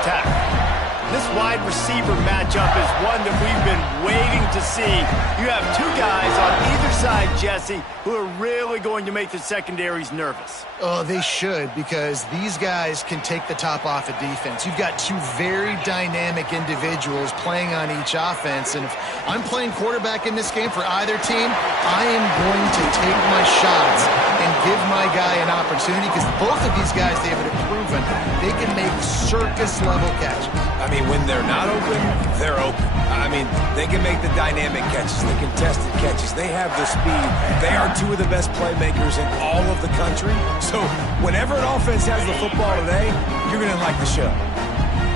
attack. This wide receiver matchup is one that we've been waiting to see. You have two guys on either side, Jesse, who are really going to make the secondaries nervous. Oh, they should, because these guys can take the top off a defense. You've got two very dynamic individuals playing on each offense, and if I'm playing quarterback in this game for either team, I am going to take my shots and give my guy an opportunity, because both of these guys, they have proven they can make circus-level catches. I mean, when they're not open, they're open. I mean, they can make the dynamic catches, the contested catches. They have the speed. They are two of the best playmakers in all of the country. So whenever an offense has the football today, you're going to like the show.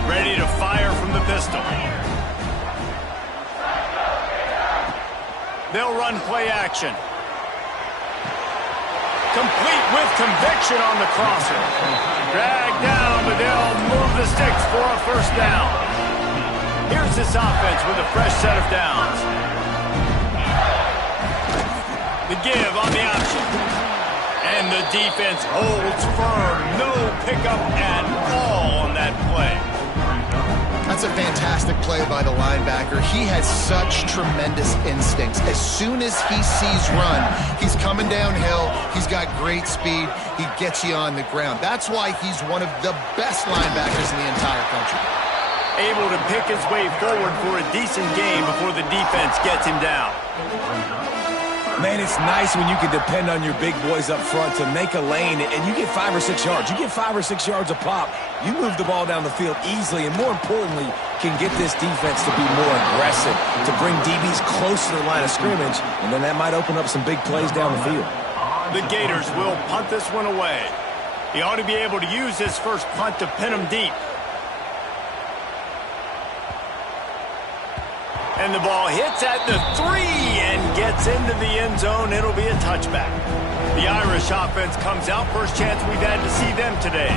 Ready to fire from the pistol. They'll run play action. Complete with conviction on the crosser. Dragged down, but they'll move the sticks for a first down. Here's this offense with a fresh set of downs. The give on the option. And the defense holds firm. No pickup at all on that play. That's a fantastic play by the linebacker. He has such tremendous instincts. As soon as he sees run, he's coming downhill. He's got great speed. He gets you on the ground. That's why he's one of the best linebackers in the entire country. Able to pick his way forward for a decent game before the defense gets him down. Man, it's nice when you can depend on your big boys up front to make a lane and you get 5 or 6 yards. You get 5 or 6 yards a pop. You move the ball down the field easily and, more importantly, can get this defense to be more aggressive, to bring DBs close to the line of scrimmage, and then that might open up some big plays down the field. The Gators will punt this one away. He ought to be able to use this first punt to pin him deep. And the ball hits at the 3 and gets into the end zone. It'll be a touchback. The Irish offense comes out. First chance we've had to see them today.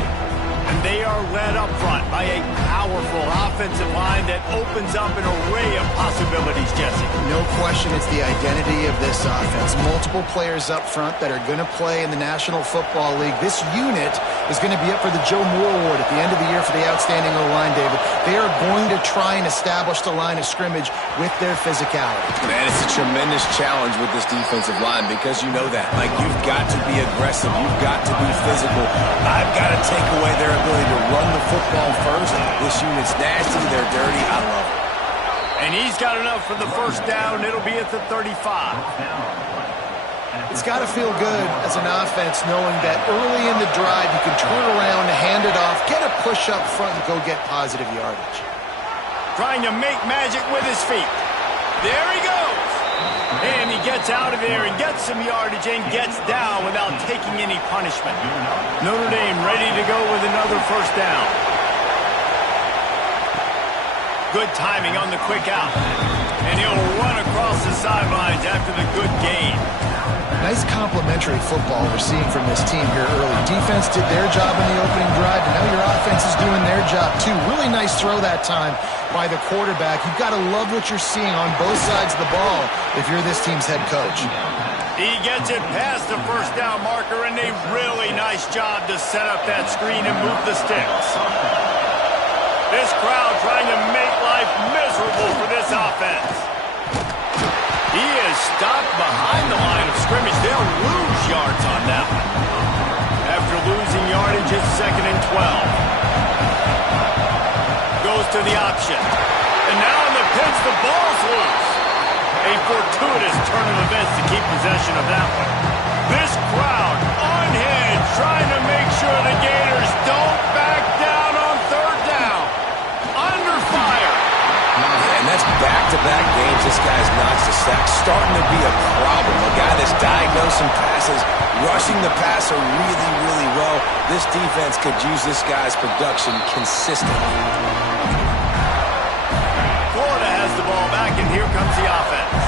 And they are led up front by a powerful offensive line that opens up an array of possibilities, Jesse. No question it's the identity of this offense. Multiple players up front that are going to play in the National Football League. This unit is going to be up for the Joe Moore Award at the end of the year for the outstanding O-line, David. They are going to try and establish the line of scrimmage with their physicality. Man, it's a tremendous challenge with this defensive line because you know that. Like, you've got to be aggressive. You've got to be physical. I've got to take away their ability to run the football first. This unit's nasty. They're dirty. I love it. And he's got enough for the first down. It'll be at the 35. It's got to feel good as an offense knowing that early in the drive you can turn around, hand it off, get a push up front, and go get positive yardage. Trying to make magic with his feet. There he goes. And he gets out of there and gets some yardage and gets down without taking any punishment. Notre Dame ready to go with another first down. Good timing on the quick out. And he'll run across the sidelines after the good gain. Nice complimentary football we're seeing from this team here early. Defense did their job in the opening drive, and now your offense is doing their job too. Really nice throw that time by the quarterback. You've got to love what you're seeing on both sides of the ball if you're this team's head coach. He gets it past the first down marker, and a really nice job to set up that screen and move the sticks. This crowd trying to make life miserable for this offense. He is stopped behind the line of scrimmage. They'll lose yards on that one. After losing yardage, it's 2nd and 12. Goes to the option. And now in the pinch, the ball's loose. A fortuitous turn of events to keep possession of that one. This crowd unhinged, trying to make sure the Gators don't back down on 3rd down. Under fire. And that's back-to-back games this guy's notched a sack. Starting to be a problem. A guy that's diagnosing passes, rushing the passer really, really well. This defense could use this guy's production consistently. Florida has the ball back, and here comes the offense.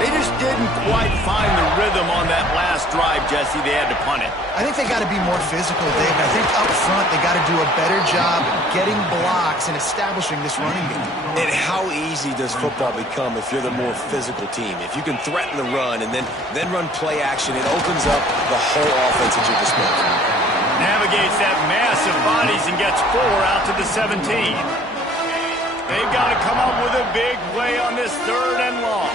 They just didn't quite find the rhythm on that last drive, Jesse. They had to punt it. I think they got to be more physical, Dave. I think up front they got to do a better job getting blocks and establishing this running game. And how easy does football become if you're the more physical team? If you can threaten the run and then run play action, it opens up the whole offense at your disposal. Navigates that mass of bodies and gets 4 out to the 17. They've got to come up with a big play on this 3rd and long.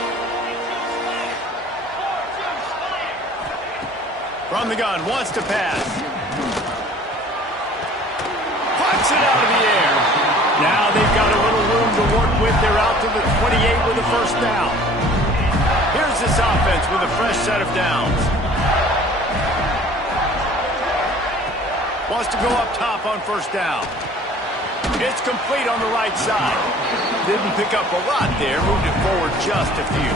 From the gun, wants to pass. Puts it out of the air. Now they've got a little room to work with. They're out to the 28 with a first down. Here's this offense with a fresh set of downs. Wants to go up top on first down. It's complete on the right side. Didn't pick up a lot there. Moved it forward just a few.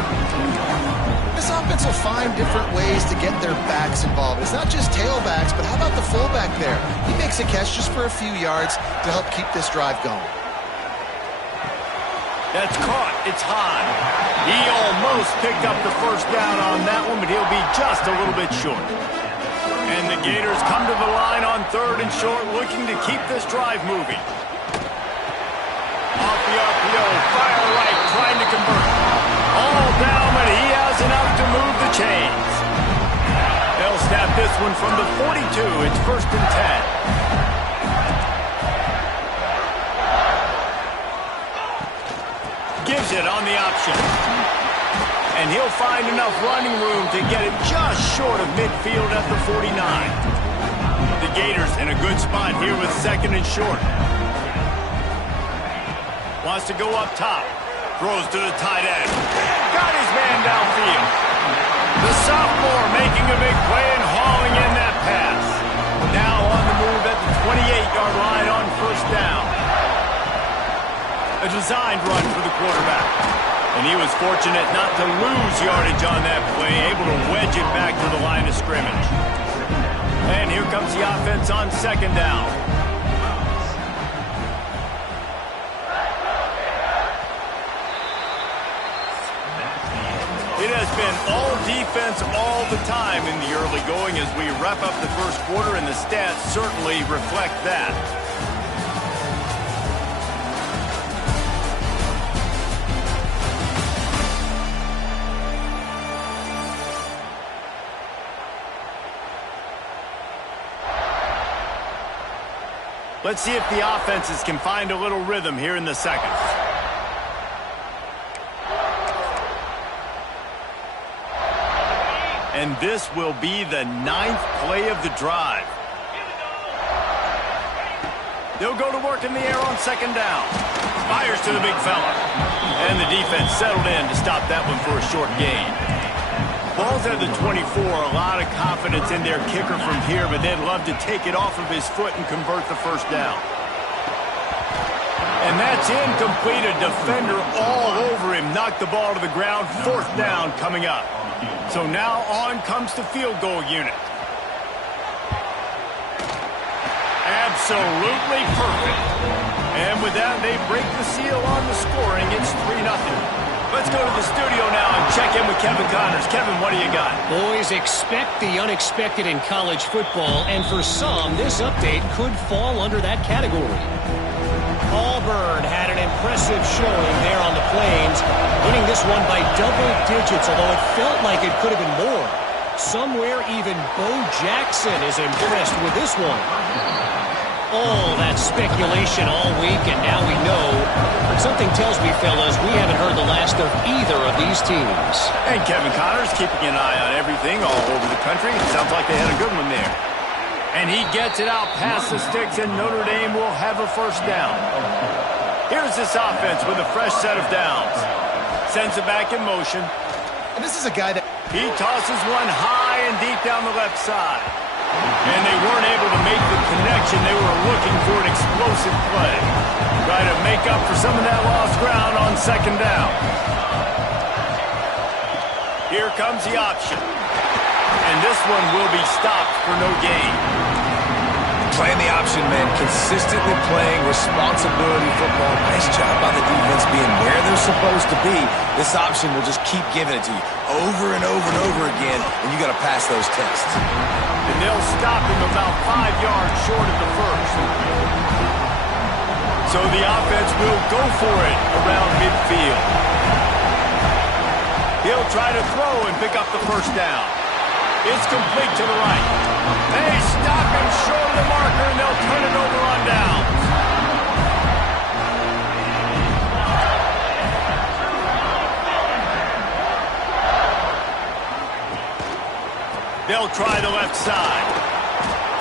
This offense will find different ways to get their backs involved. It's not just tailbacks, but how about the fullback there? He makes a catch just for a few yards to help keep this drive going. That's caught. It's high. He almost picked up the first down on that one, but he'll be just a little bit short. And the Gators come to the line on 3rd and short, looking to keep this drive moving. Off the RPO, fire right, trying to convert. All down, but he has enough to move the chains. They'll snap this one from the 42. It's 1st and 10. Gives it on the option. And he'll find enough running room to get it just short of midfield at the 49. The Gators in a good spot here with 2nd and short. Wants to go up top. Throws to the tight end. Got his man downfield. The sophomore making a big play and hauling in that pass. Now on the move at the 28-yard line on first down. A designed run for the quarterback. And he was fortunate not to lose yardage on that play, able to wedge it back to the line of scrimmage. And here comes the offense on 2nd down. It has been all defense all the time in the early going as we wrap up the first quarter, and the stats certainly reflect that. Let's see if the offenses can find a little rhythm here in the second. And this will be the 9th play of the drive. They'll go to work in the air on 2nd down. Fires to the big fella. And the defense settled in to stop that one for a short gain. Ball's at the 24. A lot of confidence in their kicker from here, but they'd love to take it off of his foot and convert the first down. And that's incomplete. A defender all over him. Knocked the ball to the ground. 4th down coming up. So now on comes the field goal unit. Absolutely perfect. And with that, they break the seal on the scoring. It's 3-0. Let's go to the studio now and check in with Kevin Connors. Kevin, what do you got? Boys, expect the unexpected in college football, and for some, this update could fall under that category. Auburn had an impressive showing there on the Plains, winning this one by double digits, although it felt like it could have been more. Somewhere even Bo Jackson is impressed with this one. All that speculation all week, and now we know. But something tells me, fellas, we haven't heard the last of either of these teams. And Kevin Connors keeping an eye on everything all over the country. Sounds like they had a good one there. And he gets it out past the sticks, and Notre Dame will have a first down. Here's this offense with a fresh set of downs. Sends it back in motion. And this is a guy that... He tosses one high and deep down the left side. And they weren't able to make the connection. They were looking for an explosive play. Try to make up for some of that lost ground on 2nd down. Here comes the option. And this one will be stopped for no gain. Playing the option, man. Consistently playing responsibility football. Nice job by the defense being where they're supposed to be. This option will just keep giving it to you over and over and over again, and you got to pass those tests. And they'll stop him about 5 yards short of the first. So the offense will go for it around midfield. He'll try to throw and pick up the first down. It's complete to the right. They stop him short of the marker, and they'll turn it over on downs. They'll try the left side.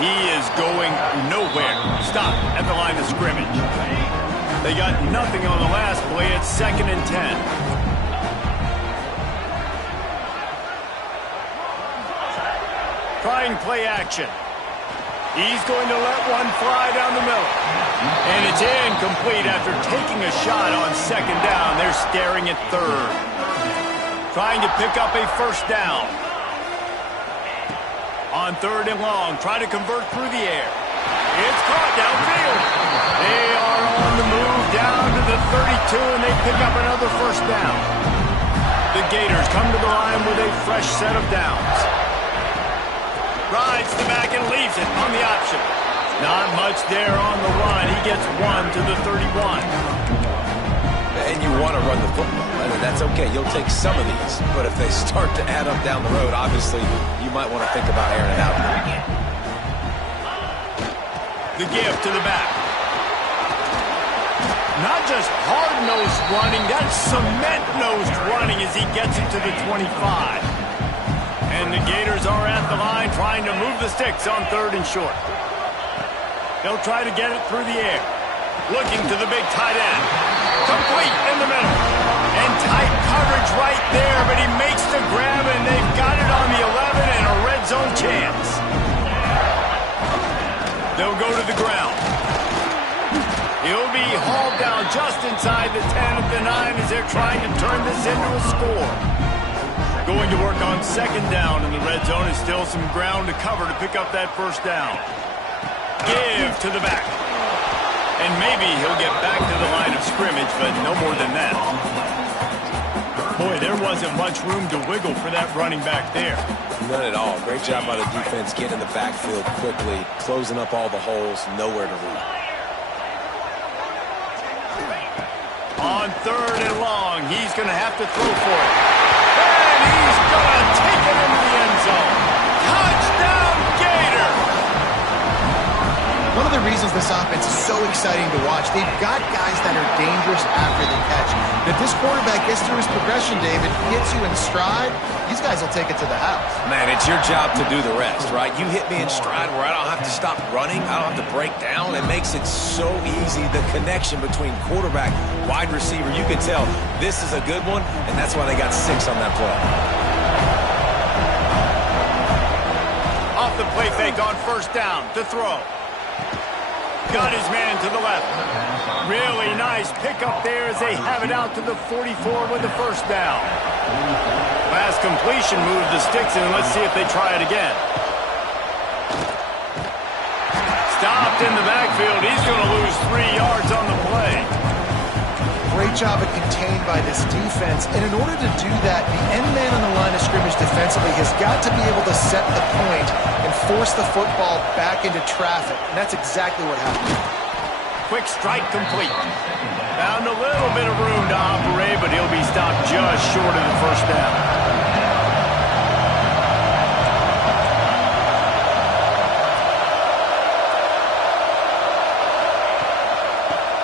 He is going nowhere. Stop at the line of scrimmage. They got nothing on the last play. It's 2nd and 10. Trying play action. He's going to let one fly down the middle. And it's incomplete after taking a shot on 2nd down. They're staring at 3rd. Trying to pick up a 1st down. On 3rd and long, try to convert through the air. It's caught downfield. They are on the move down to the 32, and they pick up another 1st down. The Gators come to the line with a fresh set of downs. Rides the back and leaves it on the option. Not much there on the run. He gets 1 to the 31. And you want to run the football. I mean, that's okay. You'll take some of these. But if they start to add up down the road, obviously, you might want to think about airing it out. The give to the back. Not just hard-nosed running, that's cement-nosed running as he gets it to the 25. And the Gators are at the line trying to move the sticks on 3rd and short. They'll try to get it through the air. Looking to the big tight end. Complete in the middle. And tight coverage right there, but he makes the grab, and they've got it on the 11 and a red zone chance. They'll go to the ground. He'll be hauled down just inside the 10 at the 9 as they're trying to turn this into a score. Going to work on 2nd down, and the red zone is still some ground to cover to pick up that 1st down. Give to the back. And maybe he'll get back to the line of scrimmage, but no more than that. Boy, there wasn't much room to wiggle for that running back there. None at all. Great job by the defense getting in the backfield quickly, closing up all the holes, nowhere to root. On 3rd and long, he's going to have to throw for it. And he's going to take it into the end zone. Touchdown, Gator! One of the reasons this offense is so exciting to watch, they've got guys that are dangerous after the catch. And if this quarterback gets through his progression, David, hits you in stride, these guys will take it to the house. Man, it's your job to do the rest, right? You hit me in stride where I don't have to stop running. I don't have to break down. It makes it so easy, the connection between quarterback, wide receiver. You can tell this is a good one, and that's why they got 6 on that play. Off the play fake on 1st down to throw. Got his man to the left. Really nice pickup there as they have it out to the 44 with the 1st down. Last completion moved the sticks in. Let's see if they try it again. Stopped in the backfield. He's going to lose 3 yards on the play. Great job of contained by this defense. And in order to do that, the end man on the line of scrimmage defensively has got to be able to set the point and force the football back into traffic. And that's exactly what happened. Quick strike complete. Found a little bit of room to operate, but he'll be stopped just short of the 1st down.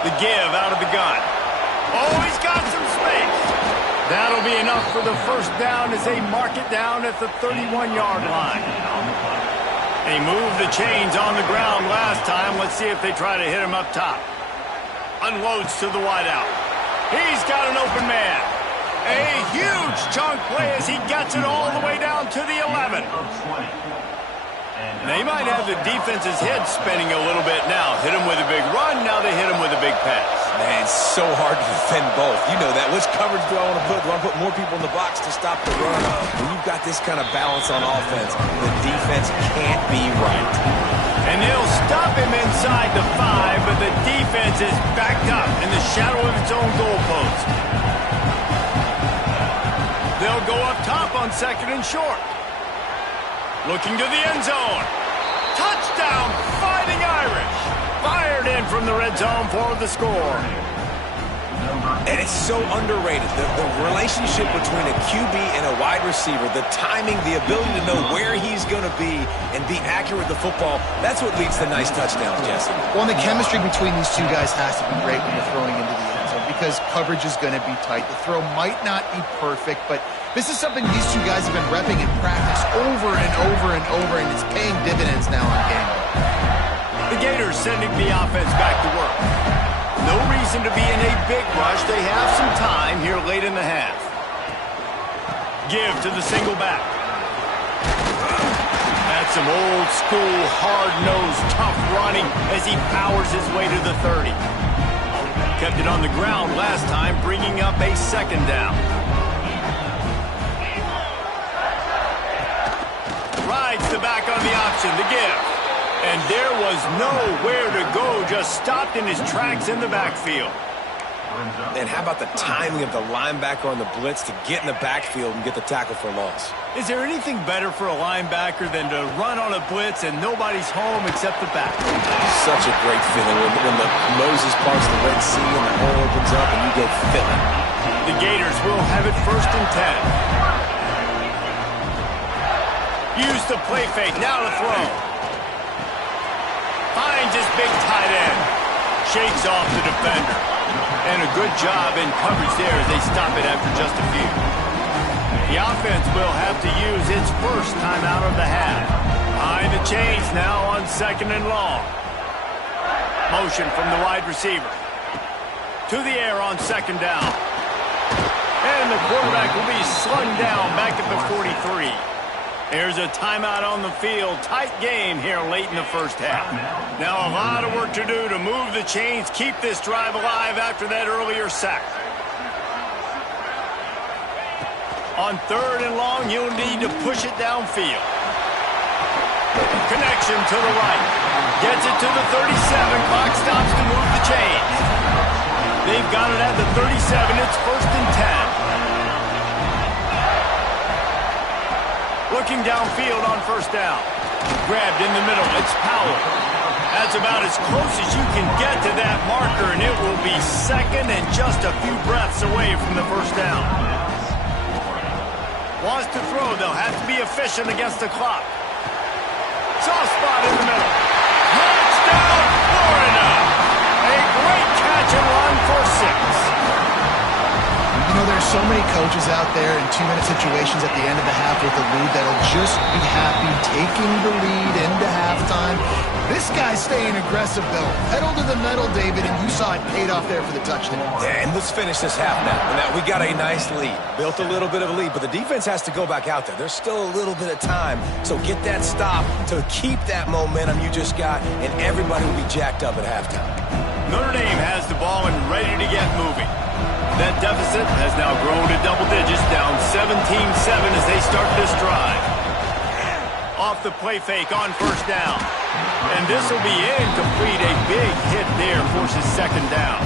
The give out of the gun. Oh, he's got some space. That'll be enough for the 1st down as they mark it down at the 31-yard line. They moved the chains on the ground last time. Let's see if they try to hit him up top. Unloads to the wideout. He's got an open man. A huge chunk play as he gets it all the way down to the 11. They might have the defense's head spinning a little bit now. Hit him with a big run, now they hit him with a big pass. Man, it's so hard to defend both. You know that. Which coverage do I want to put? Do I put more people in the box to stop the run? When you've got this kind of balance on offense, the defense can't be right. And they'll stop him inside the 5, but the defense is backed up in the shadow of its own goalpost. They'll go up top on 2nd and short. Looking to the end zone. Touchdown, Fighting Irish. Fired in from the red zone for the score. And it's so underrated. The relationship between a QB and a wide receiver, the timing, the ability to know where he's going to be and be accurate with the football, that's what leads to nice touchdowns, Jesse. Well, and the chemistry between these two guys has to be great when you're throwing into the end zone because coverage is going to be tight. The throw might not be perfect, but this is something these two guys have been repping in practice over and over and over, and it's paying dividends now on game day. The Gators sending the offense back to work. No reason to be in a big rush. They have some time here late in the half. Give to the single back. That's some old school, hard-nosed, tough running as he powers his way to the 30. Kept it on the ground last time, bringing up a second down. Rides the back on the option, the give. And there was nowhere to go, just stopped in his tracks in the backfield. And how about the timing of the linebacker on the blitz to get in the backfield and get the tackle for loss? Is there anything better for a linebacker than to run on a blitz and nobody's home except the back? Such a great feeling when the Moses parts the Red Sea and the hole opens up and you go filling. The Gators will have it 1st and 10. Use the play fake, now to throw. Finds his big tight end. Shakes off the defender. And a good job in coverage there as they stop it after just a few. The offense will have to use its first timeout of the half. Behind the chains now on 2nd and long. Motion from the wide receiver. To the air on 2nd down. And the quarterback will be slung down back at the 43. There's a timeout on the field. Tight game here late in the first half. Now a lot of work to do to move the chains, keep this drive alive after that earlier sack. On 3rd and long, you'll need to push it downfield. Connection to the right. Gets it to the 37. Clock stops to move the chains. They've got it at the 37. It's 1st and 10. Looking downfield on 1st down. Grabbed in the middle. It's Powell. That's about as close as you can get to that marker, and it will be 2nd and just a few breaths away from the 1st down. Wants to throw. They'll have to be efficient against the clock. Soft spot in the middle. Touchdown, Florida! A great catch and run for 6. You know, there's so many coaches out there in 2-minute situations at the end of the half with the lead that'll just be happy taking the lead into halftime. This guy's staying aggressive, though. Pedal to the metal, David, and you saw it paid off there for the touchdown. Yeah, and let's finish this half now. Now, we got a nice lead. Built a little bit of a lead, but the defense has to go back out there. There's still a little bit of time. So get that stop to keep that momentum you just got, and everybody will be jacked up at halftime. Notre Dame has the ball and ready to get moving. That deficit has now grown to double digits, down 17-7 as they start this drive. Off the play fake on 1st down. And this will be incomplete. A big hit there forces 2nd down.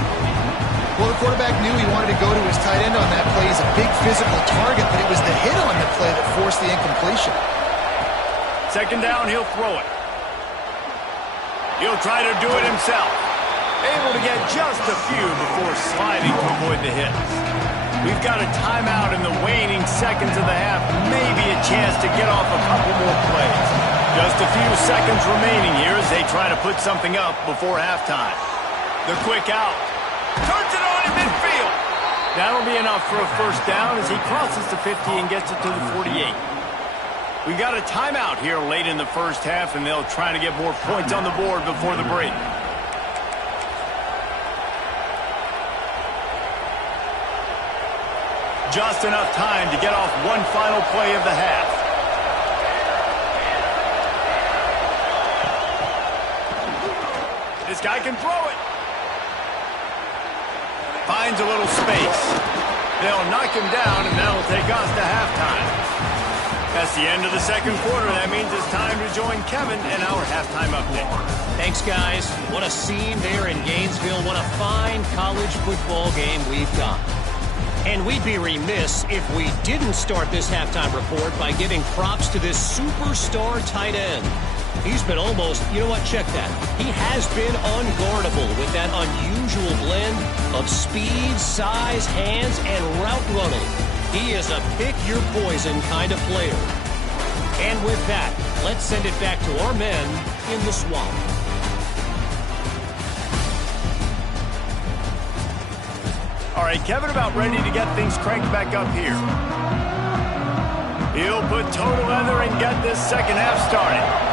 Well, the quarterback knew he wanted to go to his tight end on that play. He's a big physical target, but it was the hit on the play that forced the incompletion. 2nd down, he'll throw it. He'll try to do it himself. Able to get just a few before sliding to avoid the hits. We've got a timeout in the waning seconds of the half. Maybe a chance to get off a couple more plays. Just a few seconds remaining here as they try to put something up before halftime. The quick out. Turns it on in midfield. That'll be enough for a 1st down as he crosses the 50 and gets it to the 48. We got a timeout here late in the first half, and they'll try to get more points on the board before the break. Just enough time to get off one final play of the half. This guy can throw it. Finds a little space. They'll knock him down, and that'll take us to halftime. That's the end of the 2nd quarter. That means it's time to join Kevin in our halftime update. Thanks, guys. What a scene there in Gainesville. What a fine college football game we've got. And we'd be remiss if we didn't start this halftime report by giving props to this superstar tight end. He's been almost, you know what, check that. He has been unguardable with that unusual blend of of speed, size, hands, and route running. He is a pick-your-poison kind of player. And with that, let's send it back to our men in the swamp. All right, Kevin about ready to get things cranked back up here. He'll put total leather and get this second half started.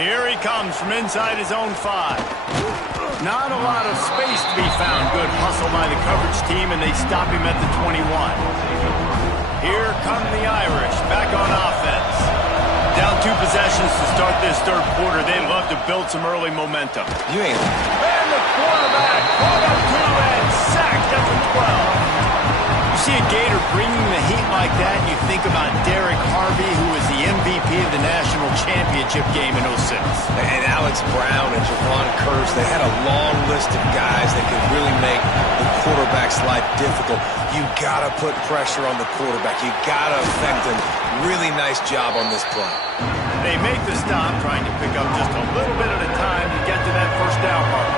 Here he comes from inside his own 5. Not a lot of space to be found. Good hustle by the coverage team, and they stop him at the 21. Here come the Irish, back on offense. Down 2 possessions to start this third quarter. They'd love to build some early momentum. You ain't. And the quarterback caught up to and sacked at the 12. You see a Gator bringing the heat like that, and you think about Derek Harvey, who was the MVP of the national championship game in 06. And Alex Brown and Javon Curse, they had a long list of guys that could really make the quarterback's life difficult. You got to put pressure on the quarterback. You got to affect him. Really nice job on this play. They make the stop, trying to pick up just a little bit at a time to get to that first down mark.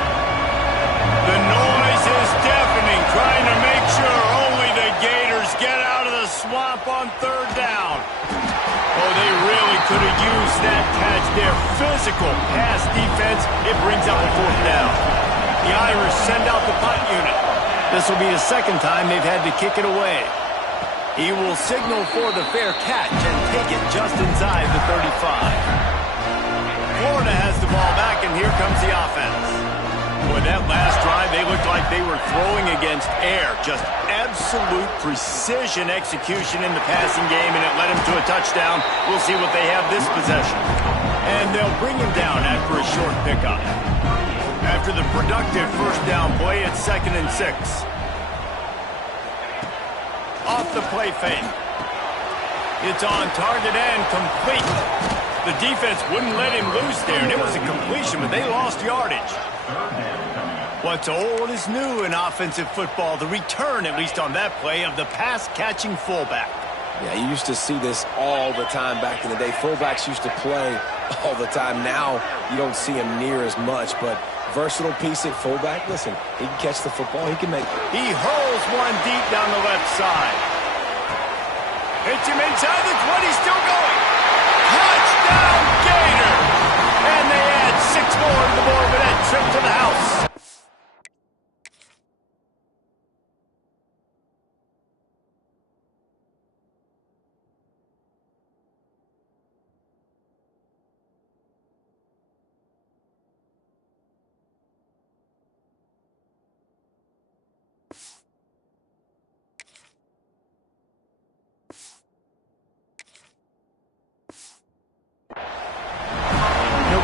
The noise is deafening, trying to make sure only the Gators get out of the swamp on third down. Oh, they really could have used that catch there. Physical pass defense. It brings up a fourth down. The Irish send out the punt unit. This will be the second time they've had to kick it away. He will signal for the fair catch and take it just inside the 35. Florida has the ball back, and here comes the offense. Boy, that last drive, they looked like they were throwing against air. Just absolute precision execution in the passing game, and it led him to a touchdown. We'll see what they have this possession. And they'll bring him down after a short pickup. After the productive first down play, it's 2nd and 6. Off the play fake. It's on target and complete. The defense wouldn't let him loose there, and it was a completion, but they lost yardage. What's old is new in offensive football. The return, at least on that play, of the pass-catching fullback. Yeah, you used to see this all the time back in the day. Fullbacks used to play all the time. Now you don't see him near as much, but versatile piece at fullback. Listen, he can catch the football. He can make it. He hurls one deep down the left side. Hits him inside the 20, still going. Touchdown, Gator! And they add 6 more to the board with that trip to the house.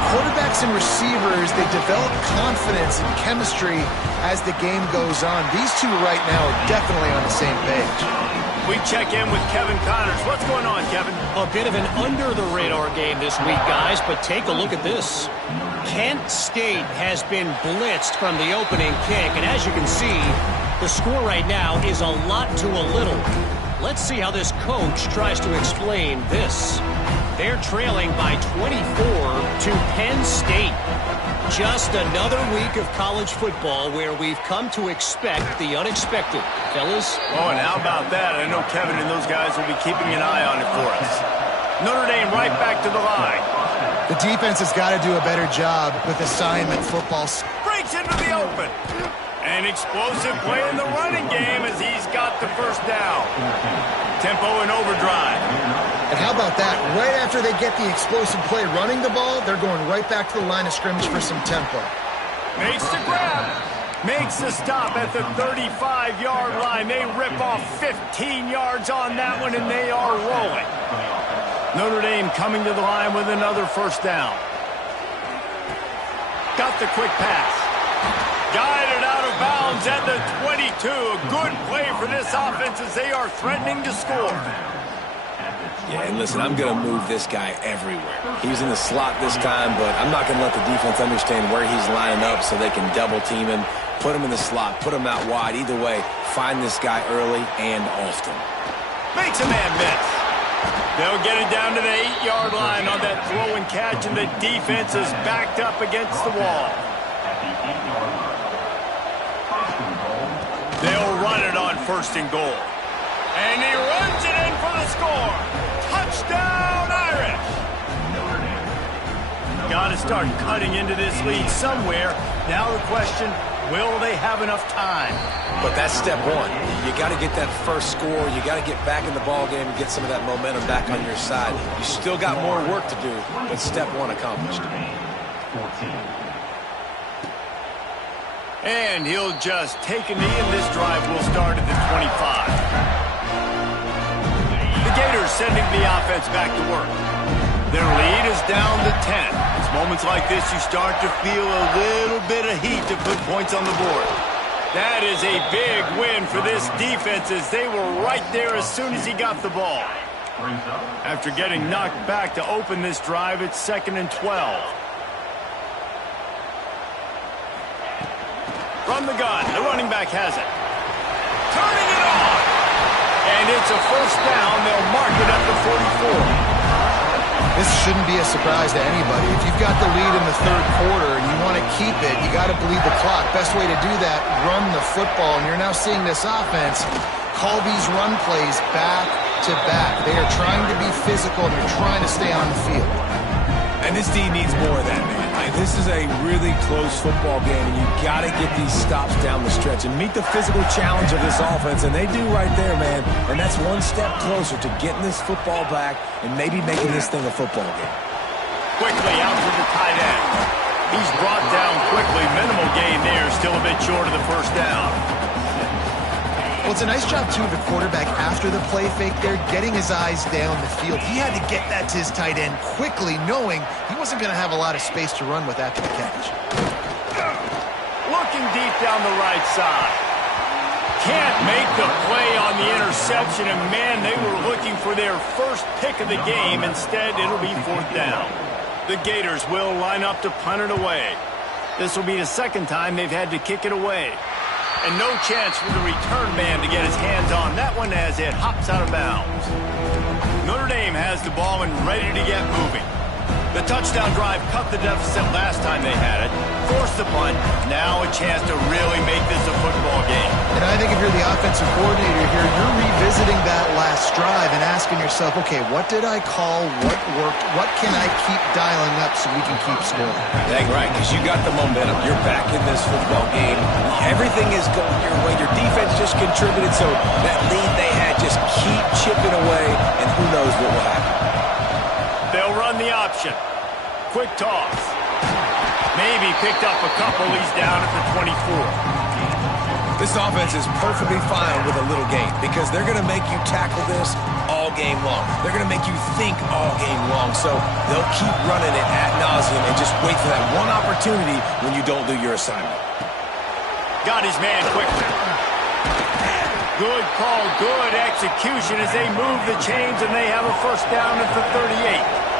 Quarterbacks and receivers, they develop confidence and chemistry as the game goes on. These two right now are definitely on the same page. We check in with Kevin Connors. What's going on, Kevin? A bit of an under-the-radar game this week, guys, but take a look at this. Kent State has been blitzed from the opening kick, and as you can see, the score right now is a lot to a little. Let's see how this coach tries to explain this. They're trailing by 24 to Penn State. Just another week of college football where we've come to expect the unexpected. Fellas? Oh, and how about that? I know Kevin and those guys will be keeping an eye on it for us. Notre Dame right back to the line. The defense has got to do a better job with assignment football. Breaks into the open. An explosive play in the running game as he's got the first down. Tempo and overdrive. And how about that? Right after they get the explosive play running the ball, they're going right back to the line of scrimmage for some tempo. Makes the grab. Makes the stop at the 35-yard line. They rip off 15 yards on that one, and they are rolling. Notre Dame coming to the line with another first down. Got the quick pass. Guided out of bounds at the 22. A good play for this offense as they are threatening to score. Yeah, and listen, I'm going to move this guy everywhere. He's in the slot this time, but I'm not going to let the defense understand where he's lining up so they can double team him, put him in the slot, put him out wide. Either way, find this guy early and often. Makes a man miss. They'll get it down to the 8-yard line on that throw and catch, and the defense is backed up against the wall. They'll run it on 1st and goal. And he runs it in for the score. Touchdown, Irish! Got to start cutting into this lead somewhere. Now the question, will they have enough time? But that's step one. You got to get that first score. You got to get back in the ball game and get some of that momentum back on your side. You still got more work to do, but step one accomplished. And he'll just take a knee, and this drive will start at the 25. The Gators sending the offense back to work. Their lead is down to 10. It's moments like this you start to feel a little bit of heat to put points on the board. That is a big win for this defense, as they were right there as soon as he got the ball. After getting knocked back to open this drive, it's 2nd and 12. From the gun, the running back has it. Turning it on! And it's a 1st down. They'll mark it at the 44. This shouldn't be a surprise to anybody. If you've got the lead in the 3rd quarter and you want to keep it, you got to bleed the clock. Best way to do that, run the football. And you're now seeing this offense call these run plays back to back. They are trying to be physical, and they're trying to stay on the field. And this D needs more of that, man. This is a really close football game, and you got to get these stops down the stretch and meet the physical challenge of this offense, and they do right there, man. And that's one step closer to getting this football back and maybe making this thing a football game. Quickly out to the tight end. He's brought down quickly. Minimal gain there, still a bit short of the 1st down. Well, it's a nice job, too, of the quarterback after the play fake there, getting his eyes down the field. He had to get that to his tight end quickly, knowing he wasn't going to have a lot of space to run with after the catch. Looking deep down the right side. Can't make the play on the interception, and, man, they were looking for their first pick of the game. Instead, it'll be 4th down. The Gators will line up to punt it away. This will be the 2nd time they've had to kick it away. And no chance for the return man to get his hands on that one as it hops out of bounds. Notre Dame has the ball and ready to get moving. The touchdown drive cut the deficit last time they had it, forced the punt, now a chance to really make this a football game. And I think if you're the offensive coordinator here, you're revisiting that last drive and asking yourself, okay, what did I call, what worked, what can I keep dialing up so we can keep scoring? Dang right, because you got the momentum. You're back in this football game. Everything is going your way. Your defense just contributed, so that lead they had, just keep chipping away, and who knows what will happen. They'll run the option. Quick toss. Maybe picked up a couple. He's down at the 24. This offense is perfectly fine with a little game because they're going to make you tackle this all game long. They're going to make you think all game long. So they'll keep running it ad nauseum and just wait for that one opportunity when you don't do your assignment. Got his man quickly. Good call, good execution as they move the chains, and they have a 1st down at the 38.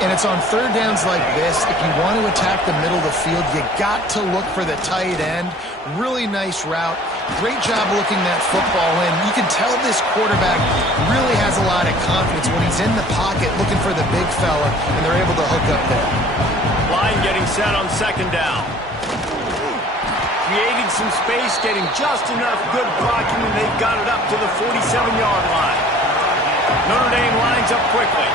And it's on 3rd downs like this, if you want to attack the middle of the field, you got to look for the tight end. Really nice route. Great job looking that football in. You can tell this quarterback really has a lot of confidence when he's in the pocket looking for the big fella, and they're able to hook up there. Line getting set on 2nd down. Creating some space, getting just enough good blocking, and they've got it up to the 47-yard line. Notre Dame lines up quickly.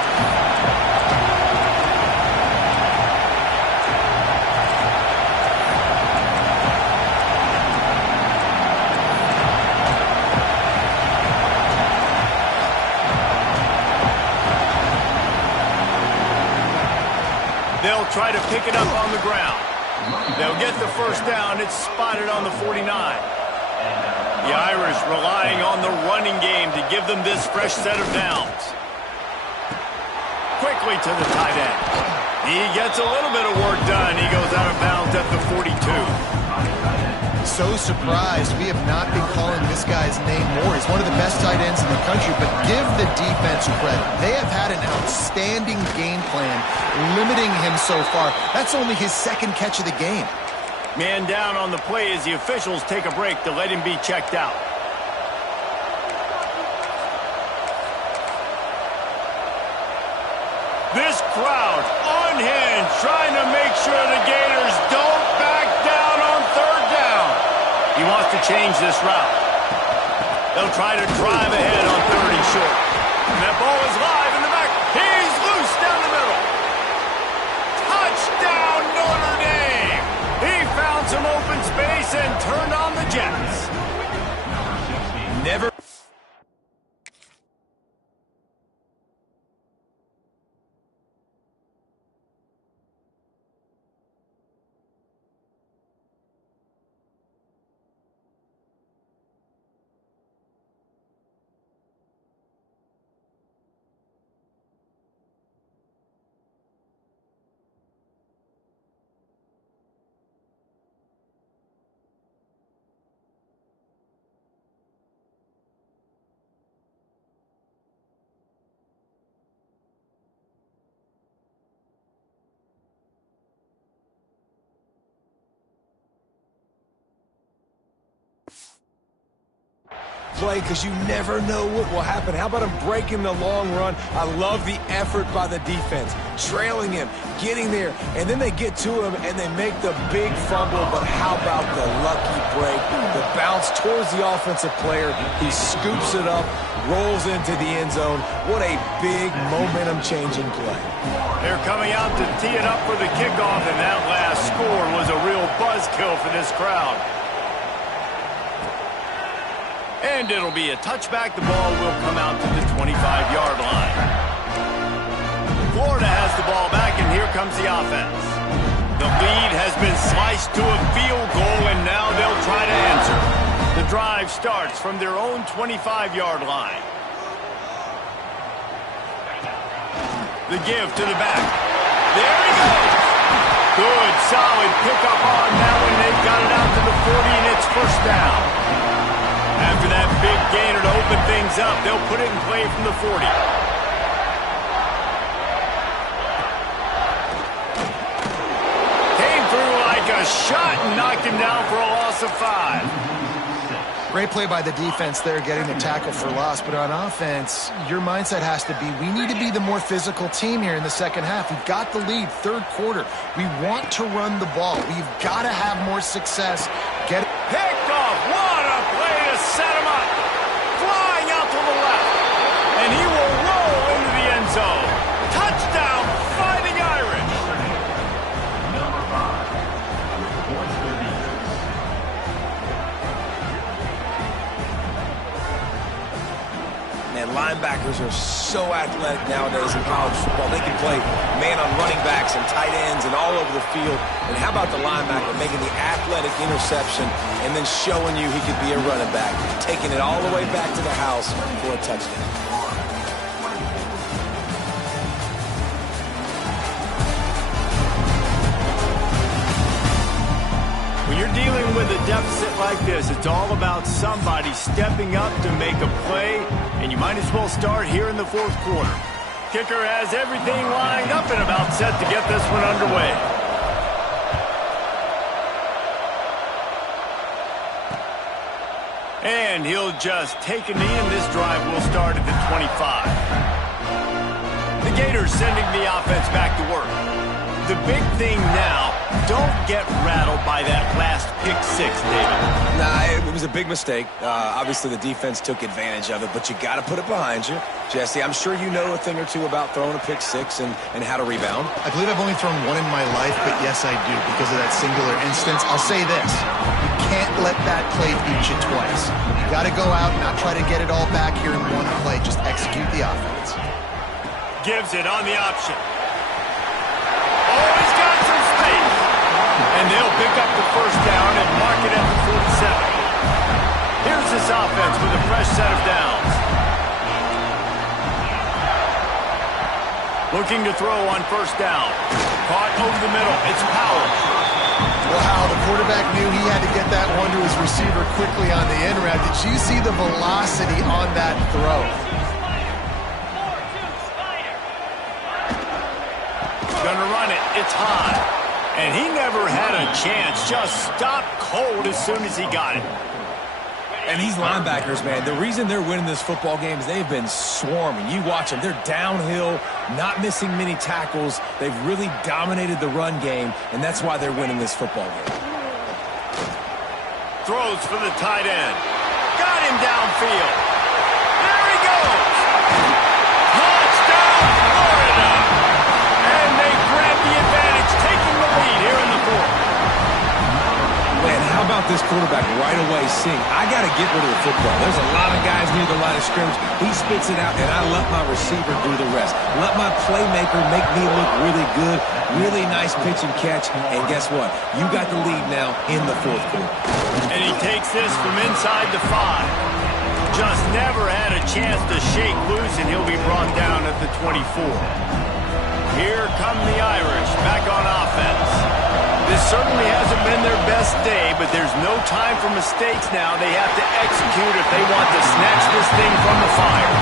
They'll try to pick it up on the ground. They'll get the 1st down. It's spotted on the 49. The Irish relying on the running game to give them this fresh set of downs. Quickly to the tight end. He gets a little bit of work done. He goes out of bounds at the 42. So surprised we have not been calling this guy's name more. He's one of the best tight ends in the country, but give the defense credit. They have had an outstanding game plan limiting him so far. That's only his 2nd catch of the game. Man down on the play as the officials take a break to let him be checked out. crowd unhinged, trying to make sure the Gators don't back down on third down. He wants to change this route. They'll try to drive ahead on third and short. And that ball is live in the back. He's loose down the middle. Touchdown, Notre Dame! He found some open space and turned on the Jets. Never. Play because you never know what will happen. How about him breaking the long run? I love the effort by the defense. Trailing him, getting there, and then they get to him and they make the big fumble. But how about the lucky break? The bounce towards the offensive player. He scoops it up, rolls into the end zone. What a big momentum-changing play. They're coming out to tee it up for the kickoff, and that last score was a real buzzkill for this crowd. And it'll be a touchback. The ball will come out to the 25-yard line. Florida has the ball back, and here comes the offense. The lead has been sliced to a field goal, and now they'll try to answer. The drive starts from their own 25-yard line. The give to the back. There he goes. Good, solid pickup on that one. They've got it out to the 40, and it's first down. After that big gainer to open things up, they'll put it in play from the 40. Came through like a shot and knocked him down for a loss of 5. Great play by the defense there, getting the tackle for loss. But on offense, your mindset has to be, we need to be the more physical team here in the second half. We've got the lead, third quarter. We want to run the ball. We've got to have more success. Get it. Picked off. What a play to set him up. Flying out to the left. And he will roll into the end zone. Touchdown, Fighting Irish. And linebackers are so athletic nowadays in college football. They can play man on running backs and tight ends and all over the field. And how about the linebacker making the athletic interception and then showing you he could be a running back, taking it all the way back to the house for a touchdown. When you're dealing with a deficit like this, it's all about somebody stepping up to make a play, and you might as well start here in the fourth quarter. Kicker has everything lined up and about set to get this one underway. And he'll just take a knee, and this drive will start at the 25. The Gators sending the offense back to work. The big thing now, don't get rattled by that last pick six, David. Nah, it was a big mistake. Obviously, the defense took advantage of it, but you got to put it behind you. Jesse, I'm sure you know a thing or two about throwing a pick six and how to rebound. I believe I've only thrown one in my life, but yes, I do, because of that singular instance. I'll say this. You can't let that play beat you twice. You got to go out and not try to get it all back here in one play. Just execute the offense. Gives it on the option. Oh, he's got some space. And they'll pick up the first down and mark it at the 47. Here's this offense with a fresh set of downs. Looking to throw on first down. Caught over the middle. It's Powell. Wow, the quarterback knew he had to get that one to his receiver quickly on the end route. Did you see the velocity on that throw? Gonna run it. It's high. And he never had a chance. Just stopped cold as soon as he got it. And these linebackers, man, the reason they're winning this football game is they've been swarming. You watch them. They're downhill, not missing many tackles. They've really dominated the run game, and that's why they're winning this football game. Throws for the tight end. Got him downfield. There he goes. Touchdown, Florida. And they grab the advantage, taking the lead here in the fourth. Man, how about this quarterback right away seeing, I got to get rid of the football. There's a lot of guys near the line of scrimmage. He spits it out, and I let my receiver do the rest. Let my playmaker make me look really good. Really nice pitch and catch. And guess what? You got the lead now in the fourth quarter. And he takes this from inside the 5. Just never had a chance to shake loose, and he'll be brought down at the 24. Here come the Irish back on offense. This certainly hasn't been their best day, but there's no time for mistakes now. They have to execute if they want to snatch this thing from the fire.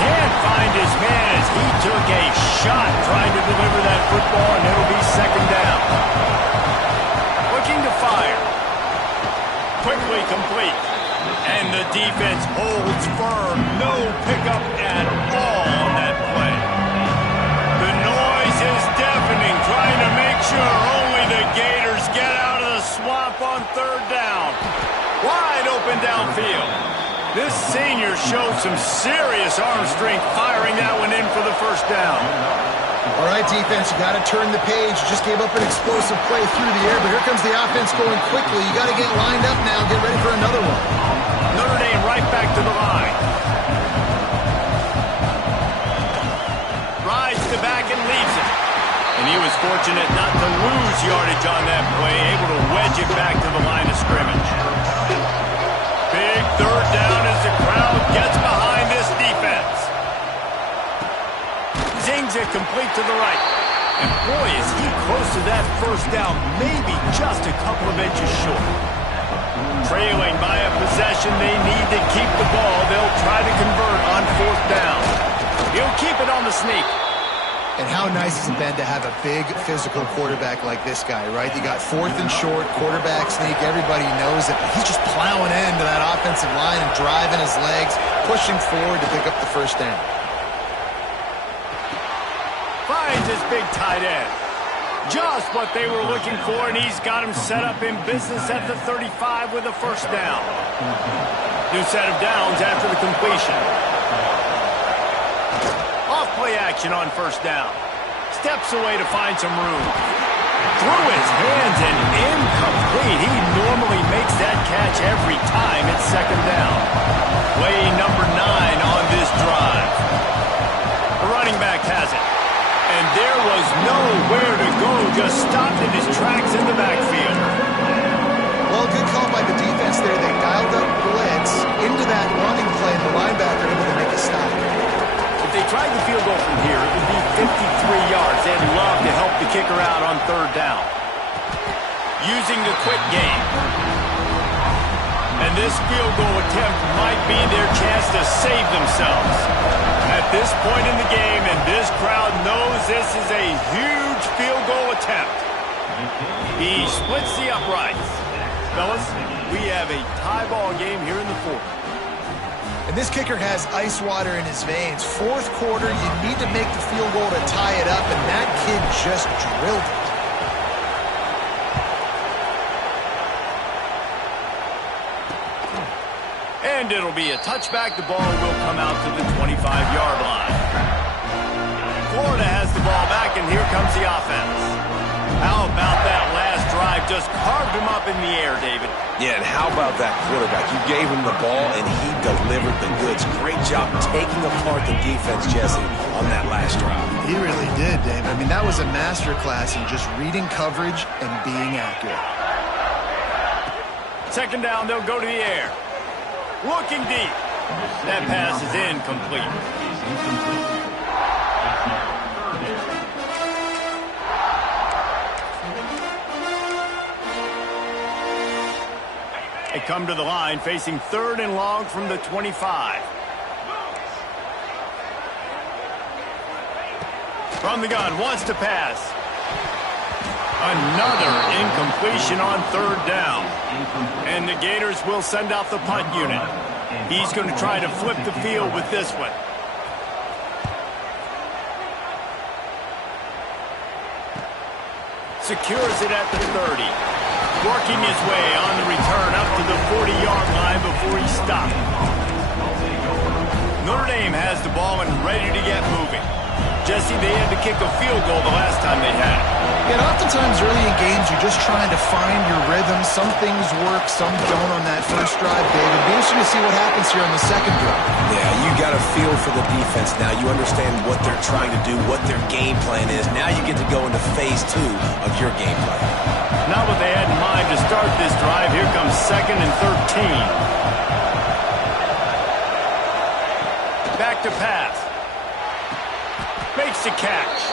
Can't find his man as he took a shot trying to deliver that football, and it'll be second down. Looking to fire. Quickly complete. And the defense holds firm. No pickup at all on that play. The noise is deafening, trying to make sure only the Gators get out of the swamp on third down. Wide open downfield. This senior showed some serious arm strength firing that one in for the first down. All right, defense, you got to turn the page. You just gave up an explosive play through the air, but here comes the offense going quickly. You got to get lined up now, get ready for another one. Notre Dame right back to the line. Rides the back and leaves it. And he was fortunate not to lose yardage on that play, able to wedge it back to the line of scrimmage. Big third down as the crowd gets behind this defense. Zings it complete to the right. And boy, is he close to that first down, maybe just a couple of inches short. Trailing by a possession, they need to keep the ball. They'll try to convert on fourth down. He'll keep it on the sneak. And how nice has it been to have a big physical quarterback like this guy, right? You got fourth and short, quarterback sneak. Everybody knows it. He's just plowing into that offensive line and driving his legs, pushing forward to pick up the first down. Finds his big tight end. Just what they were looking for, and he's got him set up in business at the 35 with a first down. New set of downs after the completion. Off-play action on first down. Steps away to find some room. Through his hands and incomplete. He normally makes that catch every time. It's second down. Play number 9 on this drive. The running back has it. And there was nowhere to go, just stopped in his tracks in the backfield. Well, good call by the defense there. They dialed up blitz into that running play, and the linebacker able to make a stop. If they tried the field goal from here, it would be 53 yards. They'd love to help the kicker out on third down. Using the quick game. And this field goal attempt might be their chance to save themselves. At this point in the game, and this crowd knows this is a huge field goal attempt. He splits the uprights. Fellas, we have a tie ball game here in the fourth. And this kicker has ice water in his veins. Fourth quarter, you need to make the field goal to tie it up, and that kid just drilled it. And it'll be a touchback. The ball will come out to the 25-yard line. Florida has the ball back, and here comes the offense. How about that last drive? Just carved him up in the air, David. Yeah, and how about that quarterback? You gave him the ball, and he delivered the goods. Great job taking apart the defense, Jesse, on that last drive. He really did, David. I mean, that was a masterclass in just reading coverage and being accurate. Second down, they'll go to the air. Looking deep. That pass is incomplete. They come to the line facing third and long from the 25. From the gun, wants to pass. Another incompletion on third down. And the Gators will send out the punt unit. He's going to try to flip the field with this one. Secures it at the 30. Working his way on the return up to the 40-yard line before he stopped. Notre Dame has the ball and ready to get moving. Jesse, they had to kick a field goal the last time they had it. Yeah, oftentimes early in games, you're just trying to find your rhythm. Some things work, some don't on that first drive, David. It'll be interesting to see what happens here on the second drive. Yeah, you got a feel for the defense now. You understand what they're trying to do, what their game plan is. Now you get to go into phase 2 of your game plan. Not what they had in mind to start this drive. Here comes 2nd and 13. Back to pass. Makes the catch.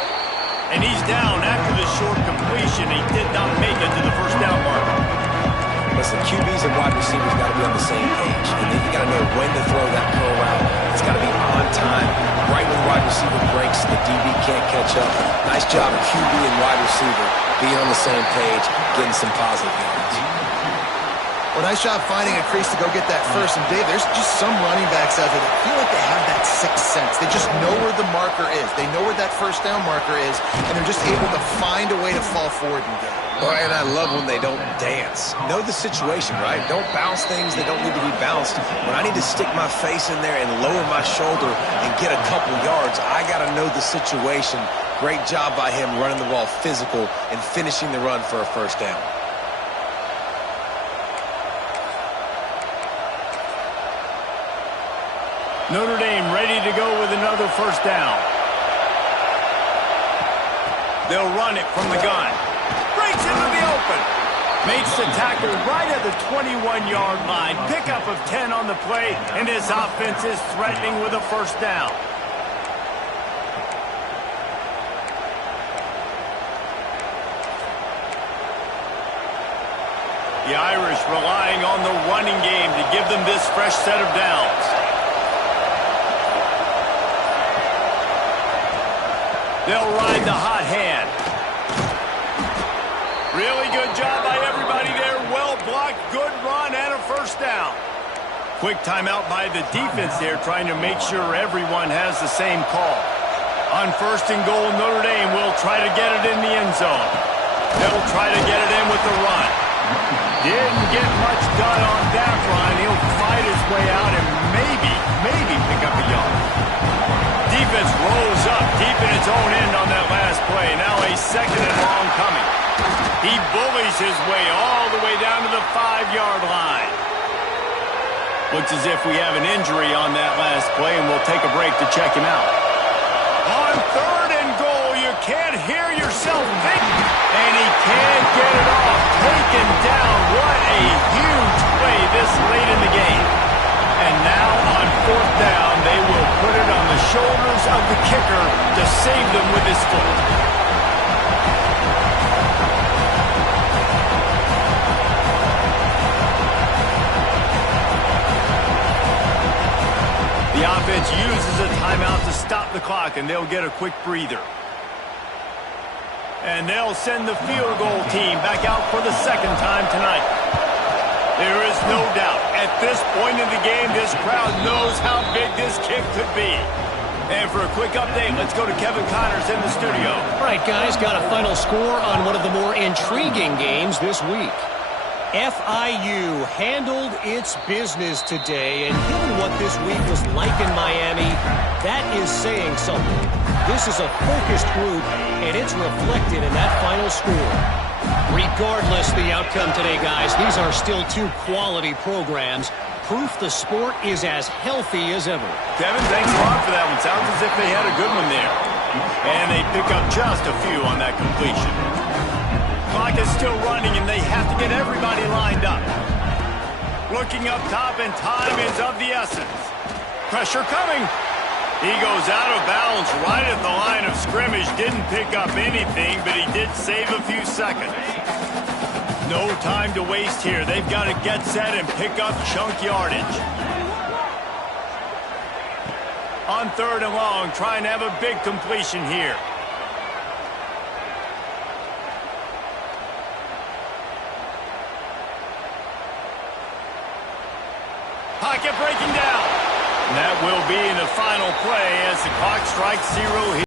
And he's down after the short completion. He did not make it to the first down marker. Listen, QBs and wide receivers got to be on the same page. And then you got to know when to throw that curl route. It's got to be on time. Right when the wide receiver breaks, the DB can't catch up. Nice job, QB and wide receiver being on the same page, getting some positive yards. Well, nice job finding a crease to go get that first. And, Dave, there's just some running backs out there that feel like they have that sixth sense. They just know where the marker is. They know where that first down marker is, and they're just able to find a way to fall forward and get it. Well, and I love when they don't dance. Know the situation, right? Don't bounce things that don't need to be bounced. When I need to stick my face in there and lower my shoulder and get a couple yards, I got to know the situation. Great job by him running the ball physical and finishing the run for a first down. Notre Dame ready to go with another first down. They'll run it from the gun. Breaks into the open. Makes the tackle right at the 21-yard line. Pickup of 10 on the play, and this offense is threatening with a first down. The Irish relying on the running game to give them this fresh set of downs. They'll ride the hot hand. Really good job by everybody there. Well blocked, good run, and a first down. Quick timeout by the defense there, trying to make sure everyone has the same call. On 1st and goal, Notre Dame will try to get it in the end zone. They'll try to get it in with the run. Didn't get much done on that run. He'll fight his way out and maybe pick up a yard. Defense rolls up deep in its own end on that last play. Now a 2nd and long coming. He bullies his way all the way down to the 5-yard line. Looks as if we have an injury on that last play, and we'll take a break to check him out. On 3rd and goal, you can't hear yourself think, and he can't get it off. Taken down. What a huge play this late in the game. And now on 4th down, they will put it on the shoulders of the kicker to save them with his foot. The offense uses a timeout to stop the clock, and they'll get a quick breather. And they'll send the field goal team back out for the 2nd time tonight. There is no doubt, at this point in the game, this crowd knows how big this kick could be. And for a quick update, let's go to Kevin Connors in the studio. All right, guys, got a final score on one of the more intriguing games this week. FIU handled its business today, and given what this week was like in Miami, that is saying something. This is a focused group, and it's reflected in that final score. Regardless the outcome today, guys, these are still 2 quality programs. Proof the sport is as healthy as ever. Kevin, thanks a lot for that one. Sounds as if they had a good one there. And they pick up just a few on that completion. Clock is still running, and they have to get everybody lined up. Looking up top, and time is of the essence. Pressure coming. He goes out of bounds right at the line of scrimmage. Didn't pick up anything, but he did save a few seconds. No time to waste here. They've got to get set and pick up chunk yardage. On 3rd and long, trying to have a big completion here. Pocket breaking down. And that will be in the final play as the clock strikes 0 here.